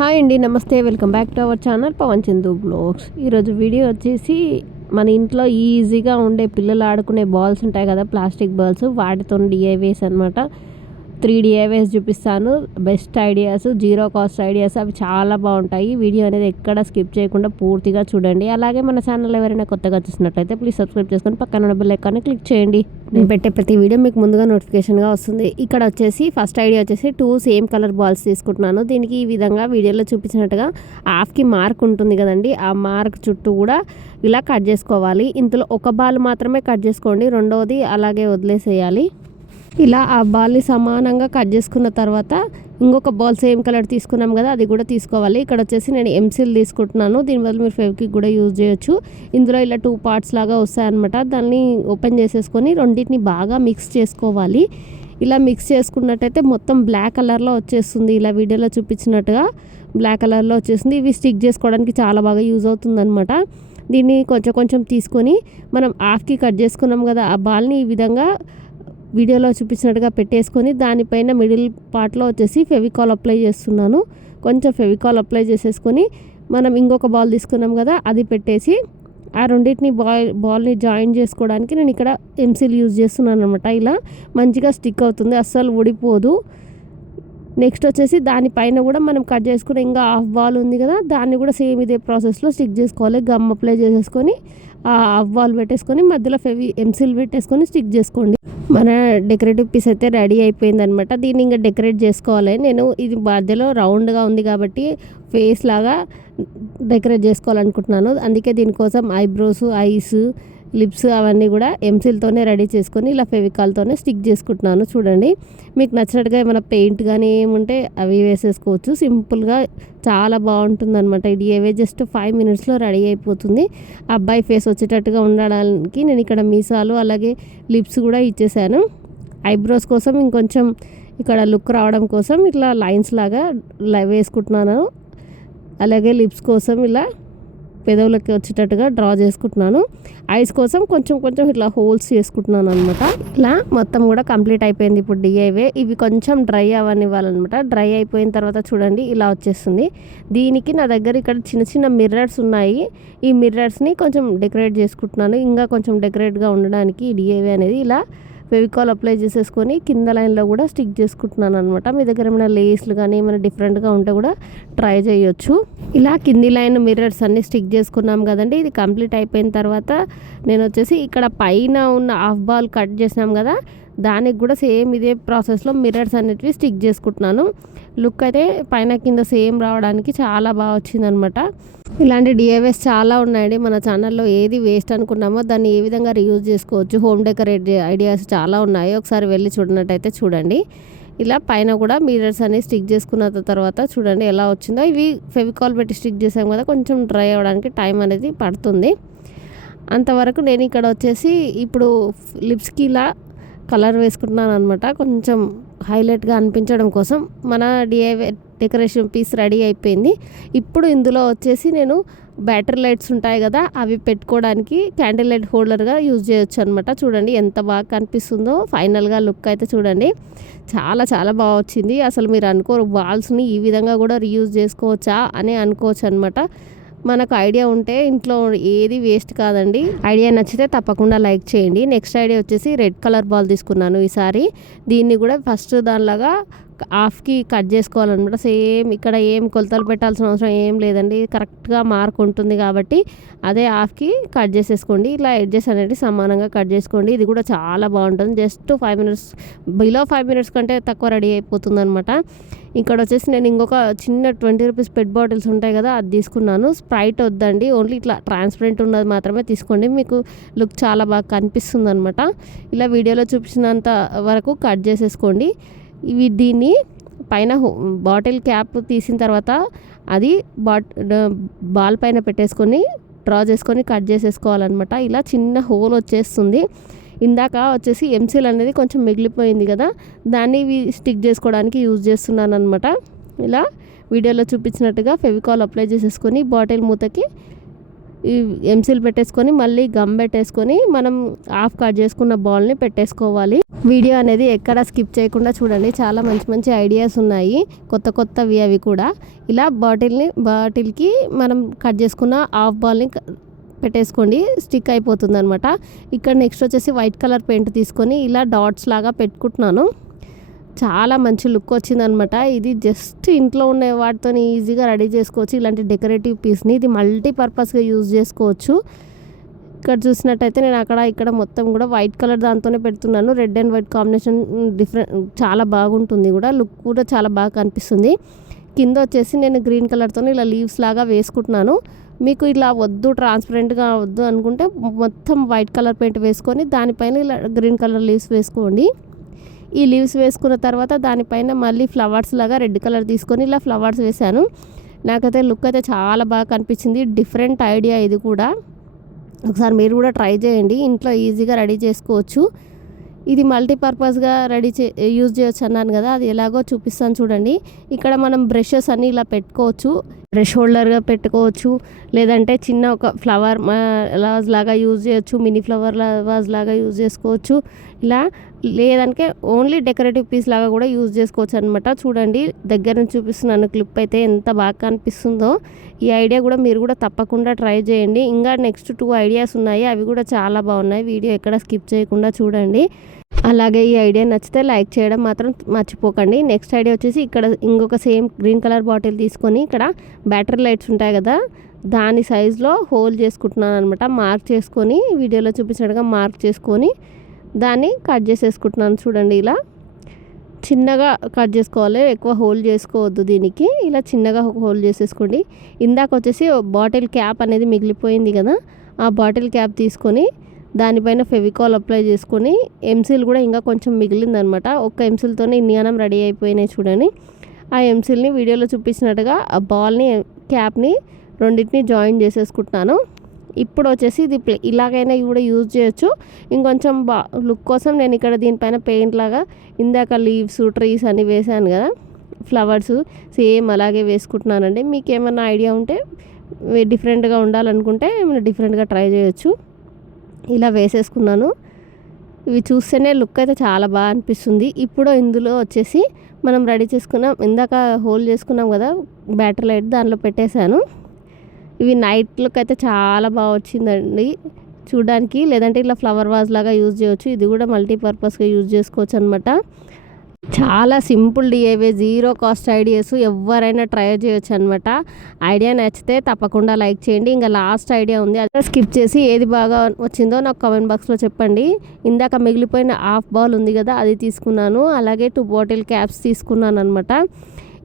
Hi అండి, నమస్తే. Welcome back to our channel Pavan Chandu blogs. ఈరోజు వీడియో వచ్చేసి మన ఇంట్లో ఈజీగా ఉండే పిల్లలు ఆడుకునే బాల్స్ ఉంటాయి కదా, ప్లాస్టిక్ బాల్స్, వాటితో డిఐవేస్ అనమాట. 3 DIYs చూపిస్తాను. Best ideas, zero cost ideas, అవి చాలా బాగుంటాయి. వీడియో అనేది ఎక్కడ స్కిప్ చేయకుండా పూర్తిగా చూడండి. అలాగే మన ఛానల్ ఎవరైనా కొత్తగా చూసినట్లయితే ప్లీజ్ సబ్స్క్రైబ్ చేసుకొని పక్కన ఉన్న బెల్ ఐకాన్ని క్లిక్ చేయండి. నేను పెట్టే ప్రతి వీడియో మీకు ముందుగా నోటిఫికేషన్గా వస్తుంది. ఇక్కడ వచ్చేసి ఫస్ట్ ఐడియా వచ్చేసి 2 సేమ్ కలర్ బాల్స్ తీసుకుంటున్నాను. దీనికి ఈ విధంగా వీడియోలో చూపించినట్టుగా హాఫ్కి మార్క్ ఉంటుంది కదండి, ఆ మార్క్ చుట్టూ కూడా ఇలా కట్ చేసుకోవాలి. ఇందులో ఒక బాల్ మాత్రమే కట్ చేసుకోండి, రెండవది అలాగే వదిలేసేయాలి. ఇలా ఆ బాల్ని సమానంగా కట్ చేసుకున్న తర్వాత ఇంకొక బాల్ సేమ్ కలర్ తీసుకున్నాం కదా, అది కూడా తీసుకోవాలి. ఇక్కడ వచ్చేసి నేను ఎంసిల్ తీసుకుంటున్నాను. దీనివల్ల మీరు ఫెవిక్విక్ కూడా యూజ్ చేయొచ్చు. ఇందులో ఇలా 2 పార్ట్స్ లాగా వస్తాయన్నమాట. దాన్ని ఓపెన్ చేసేసుకొని రెండింటిని బాగా మిక్స్ చేసుకోవాలి. ఇలా మిక్స్ చేసుకున్నట్టయితే మొత్తం బ్లాక్ కలర్లో వచ్చేస్తుంది. ఇలా వీడియోలో చూపించినట్టుగా బ్లాక్ కలర్లో వచ్చేస్తుంది. ఇవి స్టిక్ చేసుకోవడానికి చాలా బాగా యూజ్ అవుతుందన్నమాట. దీన్ని కొంచెం కొంచెం తీసుకొని మనం హాఫ్కి కట్ చేసుకున్నాం కదా, ఆ బాల్ని ఈ విధంగా వీడియోలో చూపించినట్టుగా పెట్టేసుకొని దానిపైన మిడిల్ పార్ట్లో వచ్చేసి ఫెవికాల్ అప్లై చేస్తున్నాను. కొంచెం ఫెవికాల్ అప్లై చేసేసుకొని మనం ఇంకొక బాల్ తీసుకున్నాం కదా, అది పెట్టేసి ఆ రెండింటిని బాల్ని జాయిన్ చేసుకోవడానికి నేను ఇక్కడ ఎంసిల్ యూజ్ చేస్తున్నాను అనమాట. ఇలా మంచిగా స్టిక్ అవుతుంది, అస్సలు ఊడిపోదు. నెక్స్ట్ వచ్చేసి దానిపైన కూడా మనం కట్ చేసుకుని ఇంకా హాఫ్ బాల్ ఉంది కదా, దాన్ని కూడా సేమ్ ఇదే ప్రాసెస్లో స్టిక్ చేసుకోవాలి. గమ్ అప్లై చేసేసుకొని ఆ హాఫ్ బాల్ పెట్టేసుకొని మధ్యలో ఎంసిల్ పెట్టేసుకొని స్టిక్ చేసుకోండి. మన డెకరేటివ్ పీస్ అయితే రెడీ అయిపోయింది అనమాట. దీన్ని ఇంకా డెకరేట్ చేసుకోవాలి. నేను ఇది మధ్యలో రౌండ్గా ఉంది కాబట్టి ఫేస్ లాగా డెకరేట్ చేసుకోవాలనుకుంటున్నాను. అందుకే దీనికోసం ఐబ్రోస్, ఐస్, లిప్స్ అవన్నీ కూడా ఎంసిల్తోనే రెడీ చేసుకొని ఇలా ఫెవికాల్తోనే స్టిక్ చేసుకుంటున్నాను. చూడండి, మీకు నచ్చినట్టుగా ఏమైనా పెయింట్ కానీ ఏముంటే అవి వేసేసుకోవచ్చు. సింపుల్గా చాలా బాగుంటుంది అనమాట. ఇది ఏవే జస్ట్ 5 మినిట్స్లో రెడీ అయిపోతుంది. అబ్బాయి ఫేస్ వచ్చేటట్టుగా ఉండడానికి నేను ఇక్కడ మీసాలు అలాగే లిప్స్ కూడా ఇచ్చేసాను. ఐబ్రోస్ కోసం ఇంకొంచెం ఇక్కడ లుక్ రావడం కోసం ఇట్లా లైన్స్ లాగా వేసుకుంటున్నాను. అలాగే లిప్స్ కోసం ఇలా పెదవులకి వచ్చేటట్టుగా డ్రా చేసుకుంటున్నాను. ఐస్ కోసం కొంచెం కొంచెం ఇట్లా హోల్స్ చేసుకుంటున్నాను అనమాట. ఇలా మొత్తం కూడా కంప్లీట్ అయిపోయింది. ఇప్పుడు డిఐవే ఇవి కొంచెం డ్రై అవ్వనివ్వాలన్నమాట. డ్రై అయిపోయిన తర్వాత చూడండి ఇలా వచ్చేస్తుంది. దీనికి నా దగ్గర ఇక్కడ చిన్న చిన్న మిర్రర్స్ ఉన్నాయి. ఈ మిర్రర్స్ని కొంచెం డెకరేట్ చేసుకుంటున్నాను. ఇంకా కొంచెం డెకరేట్గా ఉండడానికి ఈ డిఐవే అనేది ఇలా ఫెవికాల్ అప్లై చేసేసుకొని కింద లైన్లో కూడా స్టిక్ చేసుకుంటున్నాను అనమాట. మీ దగ్గర ఏమైనా లేస్లు కానీ ఏమైనా డిఫరెంట్గా ఉంటే కూడా ట్రై చేయొచ్చు. ఇలా కింది లైన్ మిర్రర్స్ అన్నీ స్టిక్ చేసుకున్నాం కదండి. ఇది కంప్లీట్ అయిపోయిన తర్వాత నేను వచ్చేసి ఇక్కడ పైన ఉన్న హాఫ్ బాల్ కట్ చేసినాం కదా, దానికి కూడా సేమ్ ఇదే ప్రాసెస్లో మిర్రర్స్ అనేటివి స్టిక్ చేసుకుంటున్నాను. లుక్ అయితే పైన కింద సేమ్ రావడానికి చాలా బాగా వచ్చిందనమాట. ఇలాంటి డిఐవేస్ చాలా ఉన్నాయండి మన ఛానల్లో. ఏది వేస్ట్ అనుకున్నామో దాన్ని ఏ విధంగా రీయూజ్ చేసుకోవచ్చు, హోమ్ డెకరేట్ ఐడియాస్ చాలా ఉన్నాయి. ఒకసారి వెళ్ళి చూడనట్టయితే చూడండి. ఇలా పైన కూడా మిర్రర్స్ అనేవి స్టిక్ చేసుకున్న తర్వాత చూడండి ఎలా వచ్చిందో. ఇవి ఫెవికాల్ పెట్టి స్టిక్ చేసాం కదా, కొంచెం డ్రై అవ్వడానికి టైం అనేది పడుతుంది. అంతవరకు నేను ఇక్కడ వచ్చేసి ఇప్పుడు లిప్స్కి ఇలా కలర్ వేసుకుంటున్నాను అనమాట. కొంచెం హైలైట్గా అనిపించడం కోసం. మన డిఐవే డెకరేషన్ పీస్ రెడీ అయిపోయింది. ఇప్పుడు ఇందులో వచ్చేసి నేను బ్యాటరీ లైట్స్ ఉంటాయి కదా, అవి పెట్టుకోవడానికి క్యాండిల్ లైట్ హోల్డర్గా యూజ్ చేయొచ్చు అనమాట. చూడండి ఎంత బాగా కనిపిస్తుందో. ఫైనల్గా లుక్ అయితే చూడండి చాలా చాలా బాగా వచ్చింది. అసలు మీరు అనుకోరు బాల్స్ని ఈ విధంగా కూడా రీయూజ్ చేసుకోవచ్చా అని అనుకోవచ్చు అనమాట. మనకు ఐడియా ఉంటే ఇంట్లో ఏది వేస్ట్ కాదండి. ఐడియా నచ్చితే తప్పకుండా లైక్ చేయండి. నెక్స్ట్ ఐడియా వచ్చేసి రెడ్ కలర్ బాల్ తీసుకున్నాను ఈసారి. దీన్ని కూడా ఫస్ట్ దానిలాగా హాఫ్కి కట్ చేసుకోవాలన్నమాట. సేమ్ ఇక్కడ ఏం కొలతలు పెట్టాల్సిన అవసరం ఏం లేదండి, కరెక్ట్గా మార్క్ ఉంటుంది కాబట్టి అదే హాఫ్కి కట్ చేసేసుకోండి. ఇలా ఎడ్జెస్ అనేది సమానంగా కట్ చేసుకోండి. ఇది కూడా చాలా బాగుంటుంది. జస్ట్ 5 మినిట్స్, బిలో 5 మినిట్స్ కంటే తక్కువ రెడీ అయిపోతుంది అనమాట. ఇక్కడ వచ్చేసి నేను ఇంకొక చిన్న 20 రూపీస్ పెట్ బాటిల్స్ ఉంటాయి కదా, అది తీసుకున్నాను. స్ప్రైట్ వద్దండి, ఓన్లీ ఇట్లా ట్రాన్స్పరెంట్ ఉన్నది మాత్రమే తీసుకోండి. మీకు లుక్ చాలా బాగా కనిపిస్తుంది అనమాట. ఇలా వీడియోలో చూపించినంత వరకు కట్ చేసేసుకోండి. ఇవి దీన్ని పైన బాటిల్ క్యాప్ తీసిన తర్వాత అది బాల్ పైన పెట్టేసుకొని డ్రా చేసుకొని కట్ చేసేసుకోవాలన్నమాట. ఇలా చిన్న హోల్ వచ్చేస్తుంది. ఇందాక వచ్చేసి ఎంసిల్ అనేది కొంచెం మిగిలిపోయింది కదా, దాన్ని స్టిక్ చేసుకోవడానికి యూజ్ చేస్తున్నాను అనమాట. ఇలా వీడియోలో చూపించినట్టుగా ఫెవికాల్ అప్లై చేసేసుకొని బాటిల్ మూతకి ఈ ఎంసీల్ పెట్టేసుకొని మళ్ళీ గమ్ పెట్టేసుకొని మనం హాఫ్ కట్ చేసుకున్న బాల్ని పెట్టేసుకోవాలి. వీడియో అనేది ఎక్కడ స్కిప్ చేయకుండా చూడండి, చాలా మంచి మంచి ఐడియాస్ ఉన్నాయి, కొత్తవి అవి కూడా. ఇలా బాటిల్కి మనం కట్ చేసుకున్న హాఫ్ బాల్ని పెట్టేసుకోండి, స్టిక్ అయిపోతుంది అనమాట. ఇక్కడ నెక్స్ట్ వచ్చేసి వైట్ కలర్ పెయింట్ తీసుకొని ఇలా డాట్స్ లాగా పెట్టుకుంటున్నాను. చాలా మంచి లుక్ వచ్చిందనమాట. ఇది జస్ట్ ఇంట్లో ఉన్న వాటితో ఈజీగా రెడీ చేసుకోవచ్చు ఇలాంటి డెకరేటివ్ పీస్ని. ఇది మల్టీపర్పస్గా యూజ్ చేసుకోవచ్చు. ఇక్కడ చూసినట్టయితే నేను ఇక్కడ మొత్తం కూడా వైట్ కలర్ దాంతోనే పెడుతున్నాను. Red and white combination different, చాలా బాగుంటుంది కూడా, లుక్ కూడా చాలా బాగా కనిపిస్తుంది. కింద వచ్చేసి నేను గ్రీన్ కలర్తో ఇలా లీవ్స్ లాగా వేసుకుంటున్నాను. మీకు ఇలా వద్దు, ట్రాన్స్పరెంట్గా వద్దు అనుకుంటే మొత్తం వైట్ కలర్ పెయింట్ వేసుకొని దానిపైన ఇలా గ్రీన్ కలర్ లీవ్స్ వేసుకోండి. ఈ లీవ్స్ వేసుకున్న తర్వాత దానిపైన మళ్ళీ ఫ్లవర్స్ లాగా రెడ్ కలర్ తీసుకొని ఇలా ఫ్లవర్స్ వేసాను. నాకైతే లుక్ అయితే చాలా బాగా కనిపించింది. డిఫరెంట్ ఐడియా ఇది కూడా, ఒకసారి మీరు కూడా ట్రై చేయండి, ఇంట్లో ఈజీగా రెడీ చేసుకోవచ్చు. ఇది మల్టీపర్పస్గా యూజ్ చేయొచ్చు అన్నాను కదా, అది ఎలాగో చూపిస్తాను చూడండి. ఇక్కడ మనం బ్రషెస్ అన్నీ ఇలా పెట్టుకోవచ్చు, బ్రష్ హోల్డర్గా పెట్టుకోవచ్చు, లేదంటే చిన్న ఒక ఫ్లవర్ వాజ్ లాగా యూజ్ చేయొచ్చు, మినీ ఫ్లవర్ వాజ్ లాగా యూజ్ చేసుకోవచ్చు. ఇలా లేదంటే ఓన్లీ డెకరేటివ్ పీస్ లాగా కూడా యూజ్ చేసుకోవచ్చు అనమాట. చూడండి, దగ్గర నుంచి చూపిస్తున్నాను క్లిప్ అయితే ఎంత బాగా కనిపిస్తుందో. ఈ ఐడియా కూడా మీరు కూడా తప్పకుండా ట్రై చేయండి. ఇంకా నెక్స్ట్ 2 ఐడియాస్ ఉన్నాయి, అవి కూడా చాలా బాగున్నాయి. వీడియో ఎక్కడ స్కిప్ చేయకుండా చూడండి. అలాగే ఈ ఐడియా నచ్చితే లైక్ చేయడం మాత్రం మర్చిపోకండి. నెక్స్ట్ ఐడియా వచ్చేసి ఇక్కడ ఇంకొక సేమ్ గ్రీన్ కలర్ బాటిల్ తీసుకొని ఇక్కడ బ్యాటరీ లైట్స్ ఉంటాయి కదా, దాని సైజులో హోల్ చేసుకుంటున్నాను అనమాట. మార్క్ చేసుకొని వీడియోలో చూపించినట్టుగా మార్క్ చేసుకొని దాన్ని కట్ చేసేసుకుంటున్నాను. చూడండి, ఇలా చిన్నగా కట్ చేసుకోవాలి, ఎక్కువ హోల్ చేసుకోవద్దు దీనికి. ఇలా చిన్నగా హోల్ చేసేసుకోండి. ఇందాక వచ్చేసి బాటిల్ క్యాప్ అనేది మిగిలిపోయింది కదా, ఆ బాటిల్ క్యాప్ తీసుకొని దానిపైన ఫెవికాల్ అప్లై చేసుకొని ఎంసీల్ కూడా ఇంకా కొంచెం మిగిలిందనమాట. ఒక్క ఎంసీల్తోనే ఇన్నియానం రెడీ అయిపోయినాయి చూడండి. ఆ ఎంసీల్ని వీడియోలో చూపించినట్టుగా ఆ బాల్ని క్యాప్ని రెండింటిని జాయిన్ చేసేసుకుంటున్నాను. ఇప్పుడు వచ్చేసి ఇది ఇలాగైనా కూడా యూజ్ చేయొచ్చు. ఇంకొంచెం లుక్ కోసం నేను ఇక్కడ దీనిపైన పెయింట్ లాగా ఇందాక లీవ్స్ ట్రీస్ అన్నీ వేసాను కదా, ఫ్లవర్స్ సేమ్ అలాగే వేసుకుంటున్నానండి. మీకు ఏమైనా ఐడియా ఉంటే డిఫరెంట్గా ఉండాలనుకుంటే ఏమైనా డిఫరెంట్గా ట్రై చేయొచ్చు. ఇలా వేసేసుకున్నాను. ఇవి చూస్తేనే లుక్ అయితే చాలా బాగా అనిపిస్తుంది. ఇప్పుడు ఇందులో వచ్చేసి మనం రెడీ చేసుకున్నాం, ఇందాక హోల్ చేసుకున్నాం కదా బ్యాటరీ లైట్, దానిలో పెట్టేశాను. ఇవి నైట్ లుక్ అయితే చాలా బాగా వచ్చిందండి చూడడానికి. లేదంటే ఇట్లా ఫ్లవర్ వాజ్ లాగా యూజ్ చేయొచ్చు. ఇది కూడా మల్టీపర్పస్గా యూజ్ చేసుకోవచ్చు అనమాట. చాలా సింపుల్ డిఐవే, 0 కాస్ట్ ఐడియాస్, ఎవరైనా ట్రై చేయొచ్చు అనమాట. ఐడియా నచ్చితే తప్పకుండా లైక్ చేయండి. ఇంకా లాస్ట్ ఐడియా ఉంది, అదే స్కిప్ చేసి ఏది బాగా వచ్చిందో నాకు కామెంట్ బాక్స్లో చెప్పండి. ఇందాక మిగిలిపోయిన హాఫ్ బాల్ ఉంది కదా, అది తీసుకున్నాను. అలాగే 2 బాటిల్ క్యాప్స్ తీసుకున్నాను అనమాట.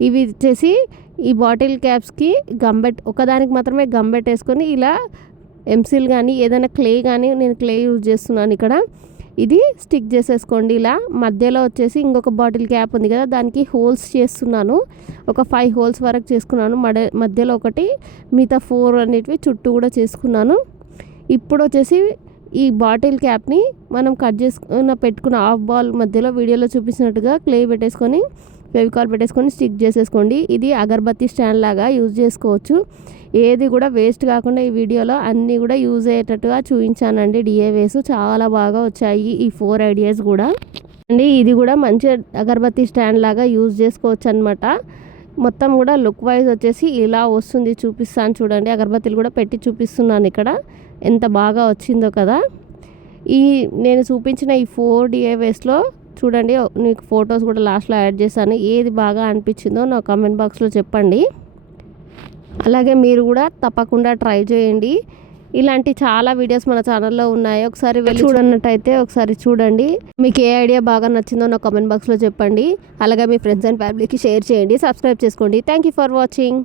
ఇవి వచ్చేసి ఈ బాటిల్ క్యాప్స్కి ఒకదానికి మాత్రమే గమ్ పెట్టేసుకొని ఇలా ఎంసీల్ కానీ ఏదైనా క్లే కానీ, నేను క్లే యూజ్ చేస్తున్నాను ఇక్కడ, ఇది స్టిక్ చేసేసుకోండి. ఇలా మధ్యలో వచ్చేసి ఇంకొక బాటిల్ క్యాప్ ఉంది కదా, దానికి హోల్స్ చేస్తున్నాను. ఒక 5 హోల్స్ వరకు చేసుకున్నాను. మధ్యలో ఒకటి, మిగతా 4 అనేటివి చుట్టూ కూడా చేసుకున్నాను. ఇప్పుడు వచ్చేసి ఈ బాటిల్ క్యాప్ని మనం కట్ పెట్టుకున్న హాఫ్ బాల్ మధ్యలో వీడియోలో చూపించినట్టుగా క్లే పెట్టేసుకొని ఫెవికాల్ పెట్టేసుకొని స్టిక్ చేసేసుకోండి. ఇది అగరబత్తి స్టాండ్ లాగా యూజ్ చేసుకోవచ్చు. ఏది కూడా వేస్ట్ కాకుండా ఈ వీడియోలో అన్నీ కూడా యూజ్ అయ్యేటట్టుగా చూపించానండి. డిఐవేస్ చాలా బాగా వచ్చాయి ఈ 4 ఐడియాస్ కూడా అండి. ఇది కూడా మంచి అగరబత్తి స్టాండ్ లాగా యూజ్ చేసుకోవచ్చు అనమాట. మొత్తం కూడా లుక్ వైజ్ వచ్చేసి ఇలా వస్తుంది, చూపిస్తాను చూడండి. అగరబత్తిలు కూడా పెట్టి చూపిస్తున్నాను ఇక్కడ, ఎంత బాగా వచ్చిందో కదా. నేను చూపించిన ఈ 4 డిఐవేస్లో చూడండి, మీకు ఫొటోస్ కూడా లాస్ట్లో యాడ్ చేశాను. ఏది బాగా అనిపించిందో నా కామెంట్ బాక్స్లో చెప్పండి. అలాగే మీరు కూడా తప్పకుండా ట్రై చేయండి. ఇలాంటి చాలా వీడియోస్ మన ఛానల్లో ఉన్నాయి, ఒకసారి వెళ్ళి చూడన్నట్టయితే ఒకసారి చూడండి. మీకు ఏ ఐడియా బాగా నచ్చిందో నా కామెంట్ బాక్స్లో చెప్పండి. అలాగే మీ ఫ్రెండ్స్ అండ్ ఫ్యామిలీకి షేర్ చేయండి, సబ్స్క్రైబ్ చేసుకోండి. Thank you for watching.